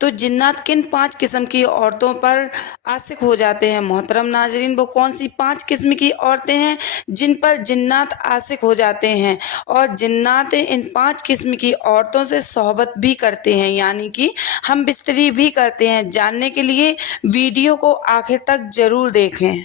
تو जिन्नात किन 5 किस्म की औरतों पर आशिक हो जाते हैं? मोहतरम नाजरीन, वो कौन सी 5 किस्म की औरतें हैं जिन पर जिन्नात आशिक हो जाते हैं? और जिन्नात इन 5 किस्म की औरतों से सोहबत भी करते हैं, यानी कि हम बिस्तरी भी करते हैं। जानने के लिए वीडियो को आखिर तक ज़रूर देखें।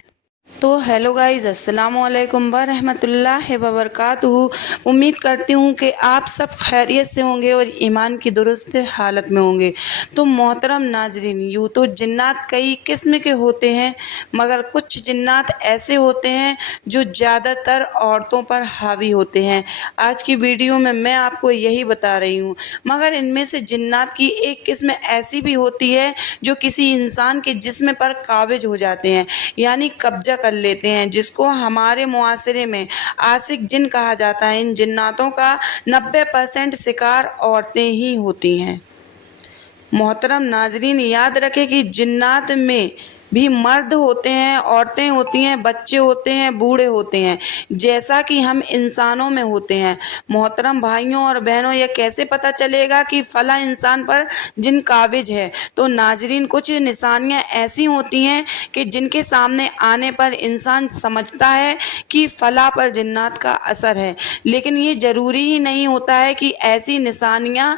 तो हेलो गाइज़, अस्सलाम वालेकुम व रहमतुल्लाहि व बरकातुहू। उम्मीद करती हूँ कि आप सब खैरियत से होंगे और ईमान की दुरुस्त हालत में होंगे। तो मोहतरम नाजरीन, यूँ तो जिन्नात कई किस्म के होते हैं, मगर कुछ जिन्नात ऐसे होते हैं जो ज़्यादातर औरतों पर हावी होते हैं। आज की वीडियो में मैं आपको यही बता रही हूँ। मगर इनमें से जिन्नात की एक किस्म ऐसी भी होती है जो किसी इंसान के जिस्म पर काबिज हो जाते हैं, यानी कब्जा कर लेते हैं, जिसको हमारे मुआशरे में आशिक जिन कहा जाता है। इन जिन्नातों का 90% शिकार औरतें ही होती हैं। मोहतरम नाजरीन, याद रखें कि जिन्नात में भी मर्द होते हैं, औरतें होती हैं, बच्चे होते हैं, बूढ़े होते हैं, जैसा कि हम इंसानों में होते हैं। मोहतरम भाइयों और बहनों, यह कैसे पता चलेगा कि फला इंसान पर जिन काबिज है? तो नाजरीन, कुछ निशानियां ऐसी होती हैं कि जिनके सामने आने पर इंसान समझता है कि फला पर जिन्नात का असर है, लेकिन ये ज़रूरी ही नहीं होता है कि ऐसी निशानियां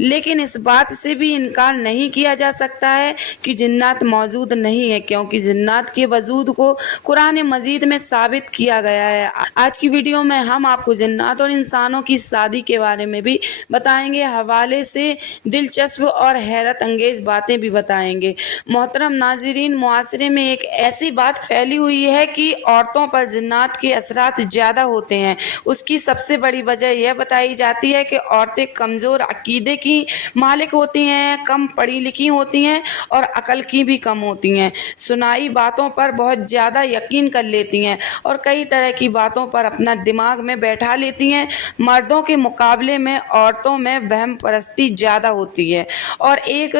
लेकिन इस बात से भी इनकार नहीं किया जा सकता है कि जिन्नात मौजूद नहीं है, क्योंकि जिन्नात के वजूद को कुरान मजीद में साबित किया गया है। आज की वीडियो में हम आपको जिन्नात और इंसानों की शादी के बारे में भी बताएंगे, हवाले से दिलचस्प और हैरत अंगेज बातें भी बताएंगे। मोहतरम नाजरीन, मुआशरे में एक ऐसी बात फैली हुई है कि औरतों पर जिन्नात के असरात ज़्यादा होते हैं। उसकी सबसे बड़ी वजह यह बताई जाती है कि औरतें कमज़ोर अकीदे की मालिक होती हैं, कम पढ़ी लिखी होती हैं और अकल की भी कम होती हैं। सुनाई बातों पर बहुत ज़्यादा यकीन कर लेती हैं और कई तरह की बातों पर अपना दिमाग में बैठा लेती हैं। मर्दों के मुकाबले में औरतों में वहम परस्ती ज़्यादा होती है, और एक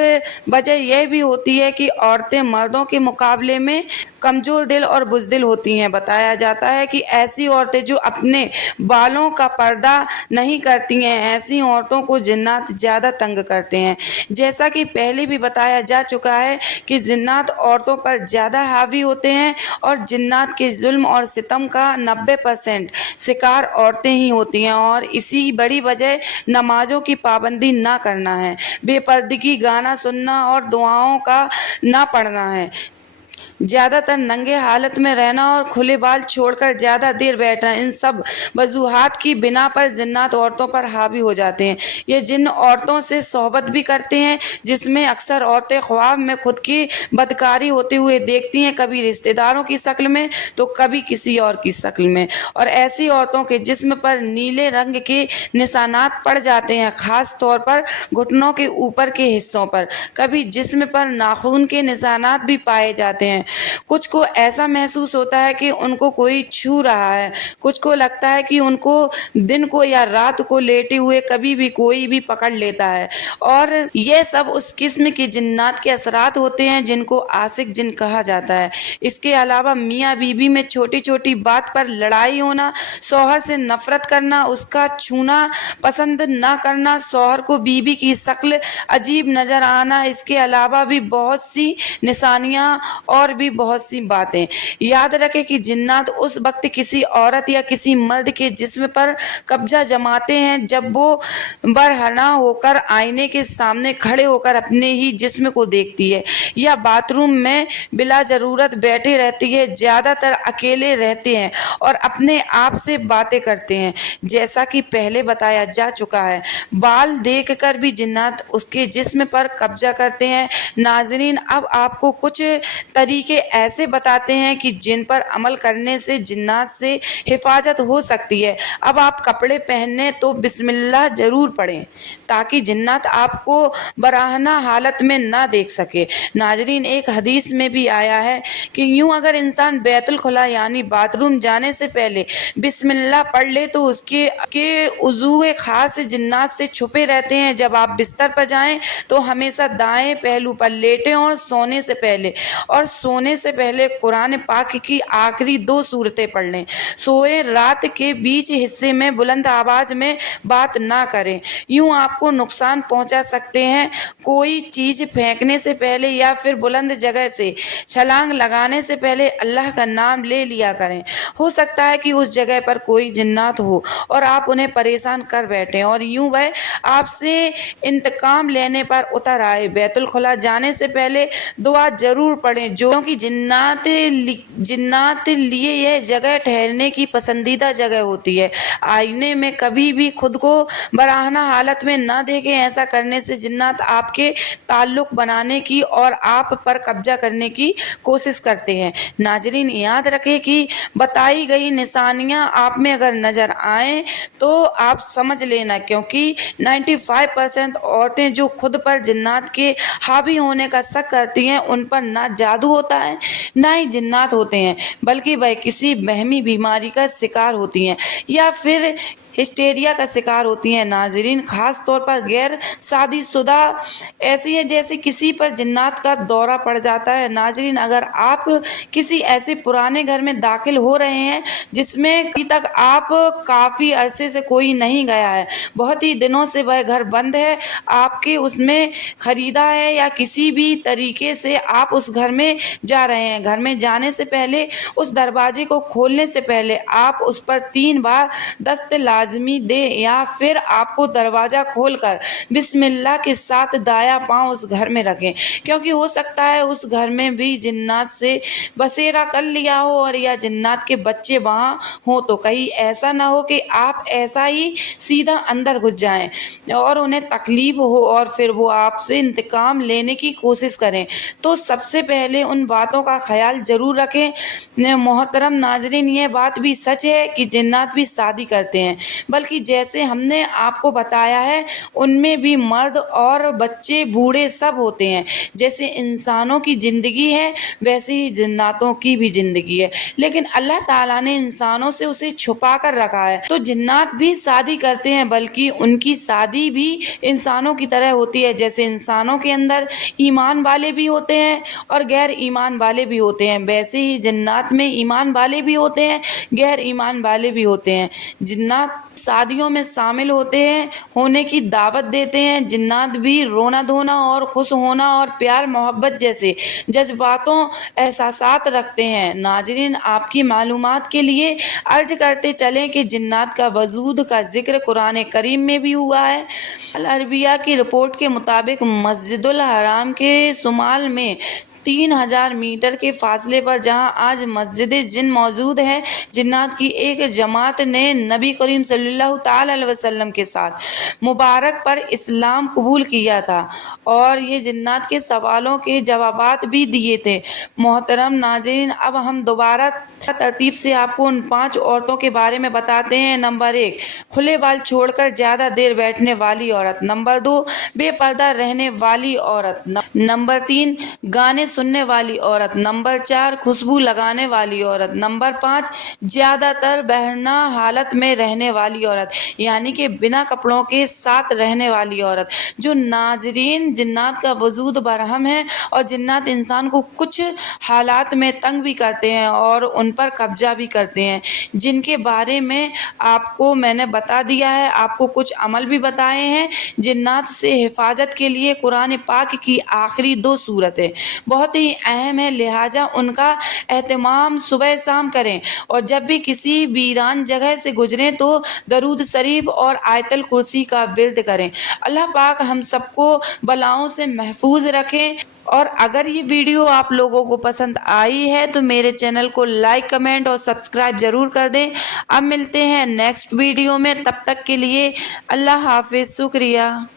वजह यह भी होती है कि औरतें मर्दों के मुकाबले में कमज़ोर दिल और बुज़दिल होती हैं। बताया जाता है कि ऐसी औरतें जो अपने बालों का पर्दा नहीं करती हैं, ऐसी औरतों को जिन्नात ज़्यादा तंग करते हैं। जैसा कि पहले भी बताया जा चुका है कि जिन्नात औरतों पर ज़्यादा हावी होते हैं और जिन्नात के जुल्म और सितम का 90% शिकार औरतें ही होती हैं, और इसी बड़ी वजह नमाजों की पाबंदी ना करना है, बेपर्दगी, गाना सुनना और दुआओं का ना पढ़ना है, ज़्यादातर नंगे हालत में रहना और खुले बाल छोड़कर ज़्यादा देर बैठना। इन सब वजूहात की बिना पर जिन्नात औरतों पर हावी हो जाते हैं। ये जिन औरतों से सोहबत भी करते हैं जिसमें अक्सर औरतें ख्वाब में खुद की बदकारी होते हुए देखती हैं, कभी रिश्तेदारों की शक्ल में तो कभी किसी और की शक्ल में। और ऐसी औरतों के जिस्म पर नीले रंग के निशानात पड़ जाते हैं, ख़ास तौर पर घुटनों के ऊपर के हिस्सों पर। कभी जिस्म पर नाखून के निशानात भी पाए जाते हैं। कुछ को ऐसा महसूस होता है कि उनको कोई छू रहा है, कुछ को लगता है कि उनको दिन को या रात को लेटे हुए कभी भी कोई भी पकड़ लेता है। और ये सब उस किस्म की जिन्नात के असरात होते हैं जिनको आशिक जिन कहा जाता है। इसके अलावा मियाँ बीबी में छोटी छोटी बात पर लड़ाई होना, शौहर से नफरत करना, उसका छूना पसंद ना करना, शौहर को बीबी की शक्ल अजीब नजर आना, इसके अलावा भी बहुत सी निशानियाँ और भी बहुत सी बातें। याद रखें कि जिन्नात उस वक्त किसी औरत या किसी मर्द के जिस्म पर कब्जा जमाते हैं जब वो बरहना होकर आईने के सामने खड़े होकर अपने ही जिस्म को देखती है, या बाथरूम में बिला ज़रूरत बैठे रहती है, ज़्यादातर अकेले रहते हैं और अपने आप से बातें करते हैं। जैसा कि पहले बताया जा चुका है, बाल देखकर भी जिन्नात उसके जिस्म पर कब्जा करते हैं। नाजरीन, अब आपको कुछ तरीके ऐसे बताते हैं कि जिन पर अमल करने से जिन्नात से हिफाजत हो सकती है। अब आप कपड़े पहनने तो बिस्मिल्लाह ज़रूर पढ़ें ताकि जिन्नात आपको बराहना हालत में ना देख सके। नाजरीन, एक हदीस में भी आया है कि यूँ अगर इंसान बैतुल खुला यानी बाथरूम जाने से पहले बिस्मिल्लाह पढ़ ले तो उसके उज़ूए खास जिन्नात से छुपे रहते हैं। जब आप बिस्तर पर जाएं तो हमेशा दाएं पहलू पर लेटें और सोने से पहले और सोने से पहले कुरान पाक की आखिरी 2 सूरतें पढ़ लें। सोए रात के बीच हिस्से में बुलंद आवाज में बात ना करें, यूं आपको नुकसान पहुंचा सकते हैं। कोई चीज फेंकने से पहले या फिर बुलंद जगह से छलांग लगाने से पहले अल्लाह का नाम ले लिया करें। हो सकता है कि उस जगह पर कोई जिन्नात हो और आप उन्हें परेशान कर बैठे और यूं वह आपसे इंतकाम लेने पर उतर आए। बैतुल खुला जाने से पहले दुआ जरूर पढ़ें, क्योंकि जिन्नात लिए यह जगह ठहरने की पसंदीदा जगह होती है। आईने में कभी भी खुद को बराहना हालत में ना देखें, ऐसा करने से जिन्नात आपके ताल्लुक बनाने की और आप पर कब्जा करने की कोशिश करते हैं। नाजरीन, याद रखें कि बताई गई निशानियां आप में अगर नजर आए तो आप समझ लेना, क्योंकि 95% औरतें जो खुद पर जिन्नात के हावी होने का शक करती हैं, उन पर ना जादू होता है ना ही जिन्नात होते हैं, बल्कि वह किसी वहमी बीमारी का शिकार होती हैं या फिर हिस्टेरिया का शिकार होती हैं। नाजरीन, खास तौर पर गैर शादीशुदा ऐसी है जैसे किसी पर जिन्नात का दौरा पड़ जाता है। नाजरीन, अगर आप किसी ऐसे पुराने घर में दाखिल हो रहे हैं जिसमें अभी तक आप काफ़ी अरसे से कोई नहीं गया है, बहुत ही दिनों से वह घर बंद है, आपके उसमें खरीदा है या किसी भी तरीके से आप उस घर में जा रहे हैं, घर में जाने से पहले उस दरवाजे को खोलने से पहले आप उस पर 3 बार दस्त लाजमी दे या फिर आपको दरवाजा खोलकर बिस्मिल्लाह के साथ दाया पांव उस घर में रखें, क्योंकि हो सकता है उस घर में भी जिन्नात से बसेरा कर लिया हो और या जिन्नात के बच्चे वहां हो। तो कहीं ऐसा ना हो कि आप ऐसा ही सीधा अंदर घुस जाएं और उन्हें तकलीफ हो और फिर वो आपसे इंतकाम लेने की कोशिश करें। तो सबसे पहले उन बातों का ख्याल जरूर रखें। मोहतरम नाजरीन, ये बात भी सच है कि जिन्नात भी शादी करते हैं, बल्कि जैसे हमने आपको बताया है उनमें भी मर्द और बच्चे बूढ़े सब होते हैं। जैसे इंसानों की जिंदगी है वैसे ही जिन्नातों की भी जिंदगी है, लेकिन अल्लाह ताला ने इंसानों से उसे छुपा कर रखा है। तो जिन्नात भी शादी करते हैं, बल्कि उनकी शादी भी इंसानों की तरह होती है। जैसे इंसानों के अंदर ईमान वाले भी होते हैं और गैर ईमान वाले भी होते हैं, वैसे ही जिन्नात में ईमान वाले भी होते हैं, गैर ईमान वाले भी होते हैं। जिन्नात शादियों में शामिल होने की दावत देते हैं। जिन्नात भी रोना धोना और खुश होना और प्यार मोहब्बत जैसे जज्बातों एहसासात रखते हैं। नाजरीन, आपकी मालूमात के लिए अर्ज करते चलें कि जिन्नात का वजूद का जिक्र कुरान करीम में भी हुआ है। अल अरबिया की रिपोर्ट के मुताबिक मस्जिदुल हराम के शुमाल में 3000 मीटर के फासले पर जहां आज मस्जिद जिन मौजूद है, जिन्नात की एक जमात ने नबी करीम सल्लल्लाहु ताला अलैहि वसल्लम के साथ मुबारक पर इस्लाम कबूल किया था और ये जिन्नात के सवालों के जवाबात भी दिए थे। मोहतरम नाज़रीन, अब हम दोबारा तरतीब से आपको उन 5 औरतों के बारे में बताते हैं। नंबर 1, खुले बाल छोड़कर ज़्यादा देर बैठने वाली औरत। नंबर 2, बेपर्दा रहने वाली औरत। नंबर 3, गाने सुनने वाली औरत। नंबर 4, खुशबू लगाने वाली औरत। नंबर 5, ज़्यादातर बहरना हालत में रहने वाली औरत, यानी कि बिना कपड़ों के साथ रहने वाली औरत। जो नाजरीन, जिन्नात का वजूद बरहम है और जिन्नात इंसान को कुछ हालात में तंग भी करते हैं और उन पर कब्जा भी करते हैं, जिनके बारे में आपको मैंने बता दिया है। आपको कुछ अमल भी बताए हैं। जिन्नात से हिफाजत के लिए कुरान पाक की आखिरी 2 सूरतें बहुत ही अहम है, लिहाजा उनका एहतमाम सुबह शाम करें और जब भी किसी वीरान जगह से गुजरें तो दरूद शरीफ और आयतल कुर्सी का विर्द करें। अल्लाह पाक हम सबको बलाओं से महफूज रखें। और अगर ये वीडियो आप लोगों को पसंद आई है तो मेरे चैनल को लाइक, कमेंट और सब्सक्राइब जरूर कर दें। अब मिलते हैं नेक्स्ट वीडियो में, तब तक के लिए अल्लाह हाफिज़। शुक्रिया।